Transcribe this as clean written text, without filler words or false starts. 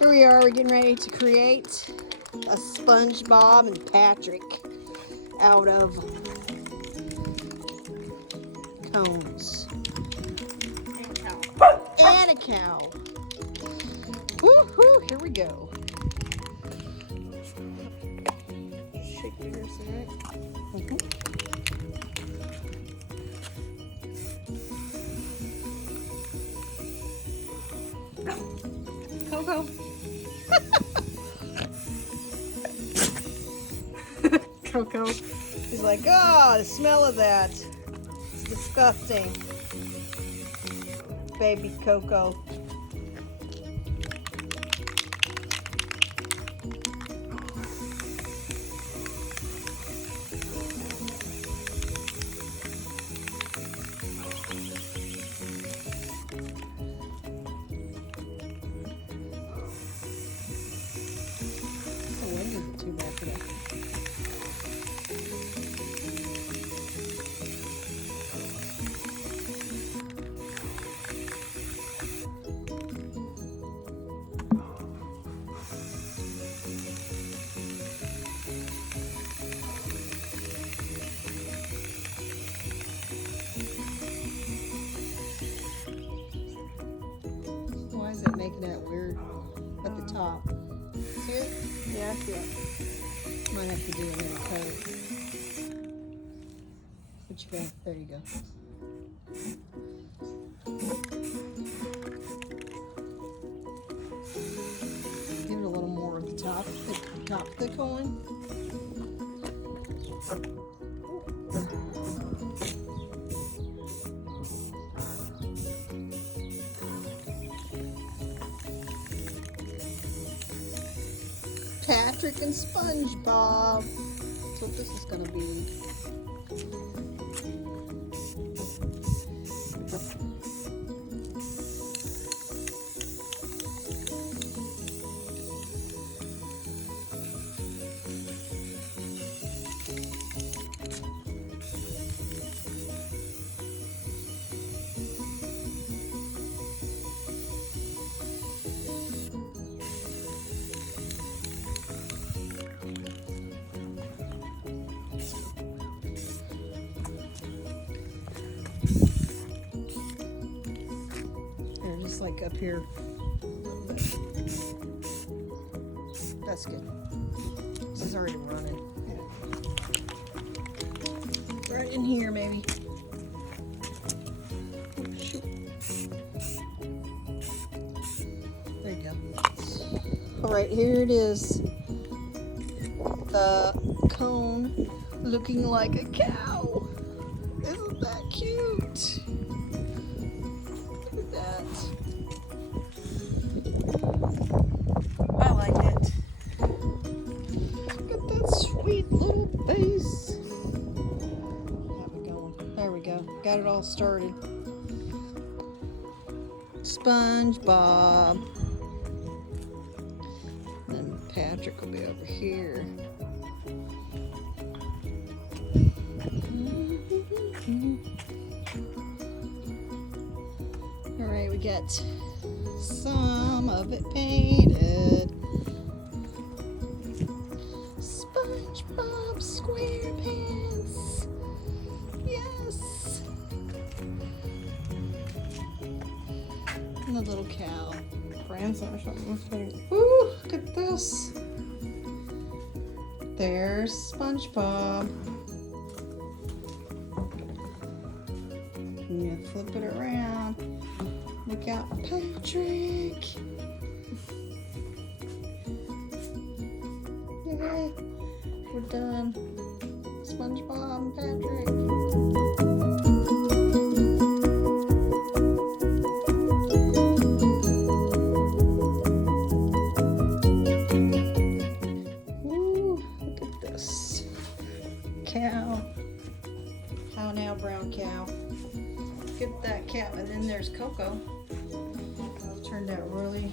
Here we are, we're getting ready to create a SPongebob and Patrick out of cones. And a cow. Woo-hoo, here we go. Just shake your wrist, alright? Coco. Coco. He's like, oh, the smell of that. It's disgusting. Baby Coco. Too bad for that. Why is it making that weird at the top? See it? Yeah, I see it. Might have to do another coat. What you got? There you go. Give it a little more at the top of the coin. Patrick and SPongebob. That's what this is going to be. Just like up here. That's good. This is already running. Yeah. Right in here, maybe. Oh, shoot. There you go. All right, here it is. The cone looking like a cow. Isn't that cute? That. I like it. Look at that sweet little face. Have it going. There we go. Got it all started. SPongebob. Then Patrick will be over here. Alright, we got some of it painted. SPongebob SquarePants. Yes. And the little cow. Grandson or something. Ooh, look at this. There's SPongebob. And you flip it around. Look out, Patrick. Yay, we're done. SPongebob and Patrick. Ooh, look at this. Cow. How now, brown cow? Get that cow. And then there's Coco. Turned out really